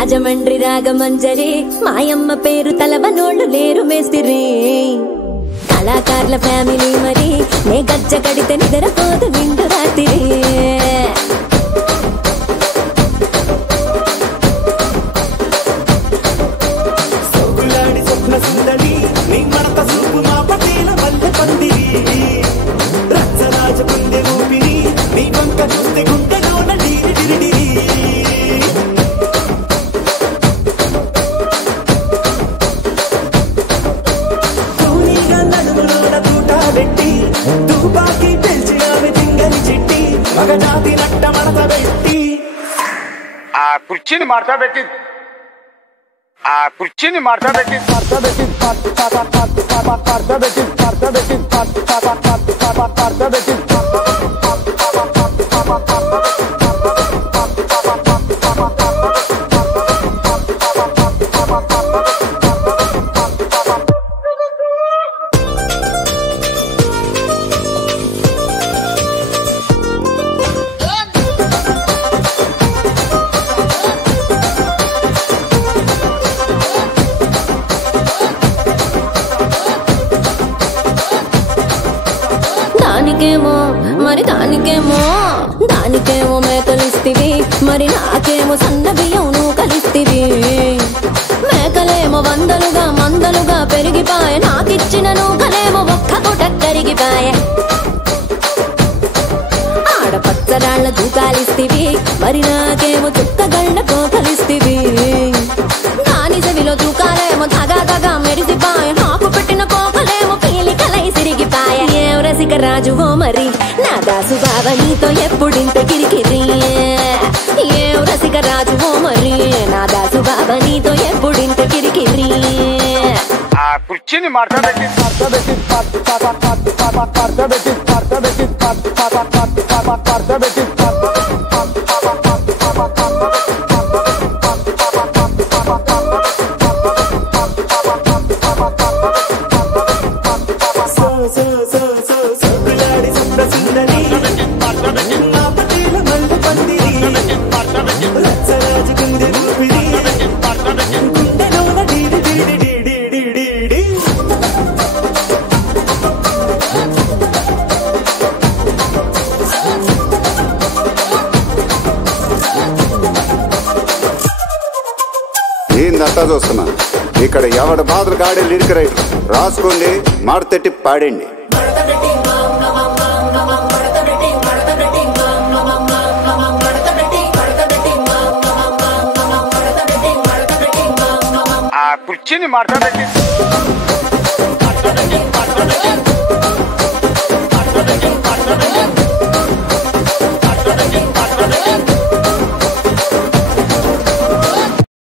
రాజమండ్రి రాగమంజరి మాయమ్మ పేరు తలవనోళ్ళు లేరు మేస్తిరి కళాకారుల ఫ్యామిలీ మరి నే గజ్జ కడితే నిద్రపోదు నిండు రాత్రి కుర్చీని మార్చా పెట్టి దానికేమో మేకలిస్తివి మరి నాకేమో సన్న బియ్యం నువ్వు కలిస్తివి మేకలేమో వందలుగా మందలుగా పెరిగిపాయ నాకిచ్చిన నూకలేమో ఒక్క పూట కరిగిపాయ ఆడపచ్చరాళ్ల దూకాలిస్తివి మరి నాకేమో చుక్కగళ్ళ కోకలిస్తివి దాని చెవిలో దూకాలేమో తగా తగా మెరిసిపాయ నాకు పెట్టిన కోకలేమో పీలికలై సిరిగిపాయ ఏం రసిక రాజువో మరి నా దాసు బావ నీతో ఎప్పుడింత కిరికిరి ఏం రసిక రాజువో మరి నా దాసు బావ నీతో ఎప్పుడింత కిరికిరి కుర్చీని మార్చా పెట్టి ఏందంతా చూస్తున్నా ఇక్కడ ఎవడ మాత్రం గాడే లిరిక్ రైటర్ రాసుకోండి మాడతెట్టి పాడండి కుర్చీని మార్చా పెట్టి